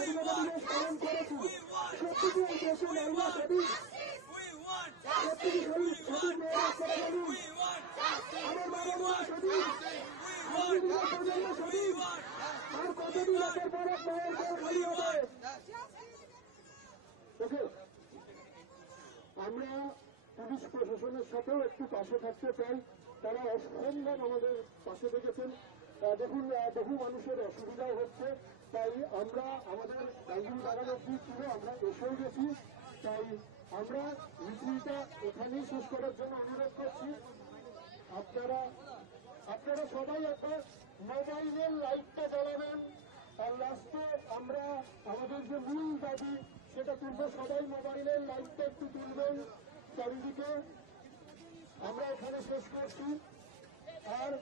স্বাধীনতা দিবস পালন করেছি, সত্যি কি এই দেশে নারীরা স্বাধীন? সত্যি কি স্বাধীন মেয়েরা করে বলুন? আমার বাবা মারা স্বাধীন, আগামী দিনের প্রজন্ম স্বাধীন। আর কতদিন একের পর এক মায়ের কোল খালি হবে? ওকে, আমরা পুলিশ প্রশাসনের সাথেও একটু পাশে থাকতে চাই। তারা অসম্ভব আমাদের পাশে থেকেছেন। দেখুন, বহু মানুষের অসুবিধাও হচ্ছে, তাই আমরা আমাদের গান্ধী বাগানের দিক ছিল, আমরা এসেও গেছি। তাই আমরা মিছিলটা এখানেই শেষ করার জন্য অনুরোধ করছি। আপনারা সবাই একবার মোবাইলের লাইটটা জ্বালাবেন। আর লাস্টে আমরা আমাদের যে মূল দাবি সেটা তুলব। সবাই মোবাইলের লাইটটা একটু তুলবেন চারিদিকে। আমরা এখানে শেষ করছি। আর